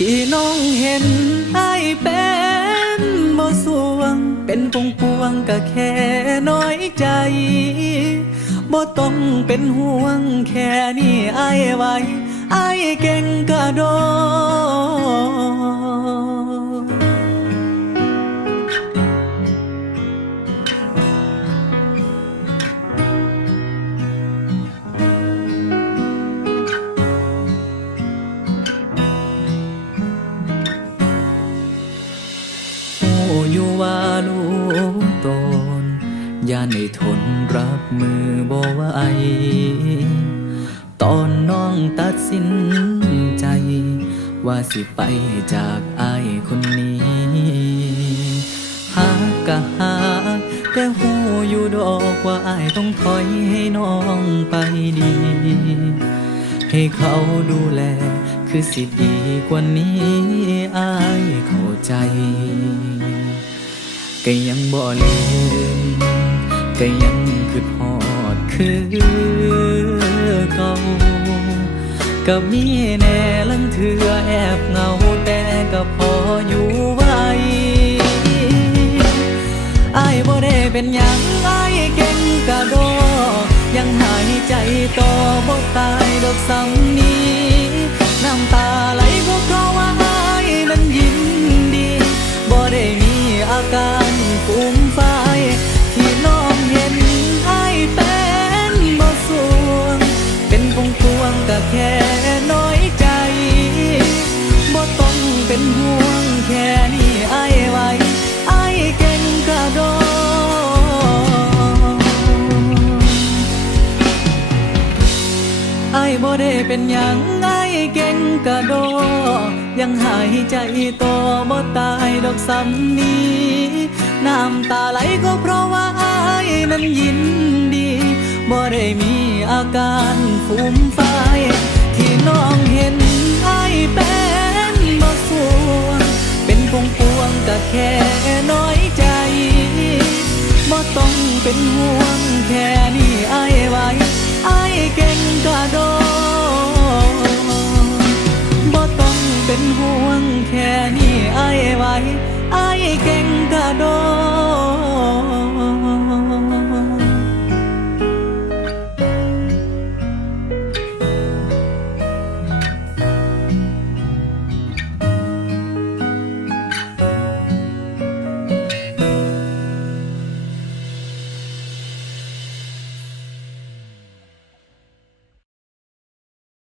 ที่น้องเห็นไอ้เป็นบ่สวง เป็นปวงปวงก็แค่น้อยใจบ่ต้องเป็นห่วงแค่นี้ไอ้ไว้ไอ้เก่งก็โดน อยู่ว่าลูกตนย่านในทนรับมือบ่ไหวตอนน้องตัดสินใจ ว่าสิไปจากอายคนนี้หากกะหากแต่หูอยู่ดอกว่าอายต้องถอยให้น้องไปดี ให้เขาดูแลคือสิดีกว่านี้อายเข้าใจ ก็ยังบ่ลืมก็ยังคือพอดคือเก่าก็มีแน่ลังเถือแอบเงาแต่ก็พออยู่ไหวอายบ่ได้เป็นหยังไอเก่งกะโด ยังหายใจต่อบ่ตายดอกสำนี้น้ำตาไหลก็เพราะว่าอายนั้นยินดีบ่ได้มีอาการ แค่น้อยใจบ่ต้องเป็นห่วงแค่นี้ไอ้ไว้ไอ้เก่งกระโดดไอ้บ่ได้เป็นหยังไอ้เก่งกระโดดยังหายใจต่อบ่ตายดอกสำนี้ น้ำตาไหลก็เพราะว่าไอ้นั้นยิน บ่ได้มีอาการฟุ้มไฟที่น้องเห็นไอเป็นบ่สวนเป็นพวงพวงก็แค่น้อยใจบ่ต้องเป็นห่วงแค่นี้ไอไว้ไอเก่งกะโดบ่ต้องเป็นห่วงแค่นี้ไอไว้ไอเก่งกะโด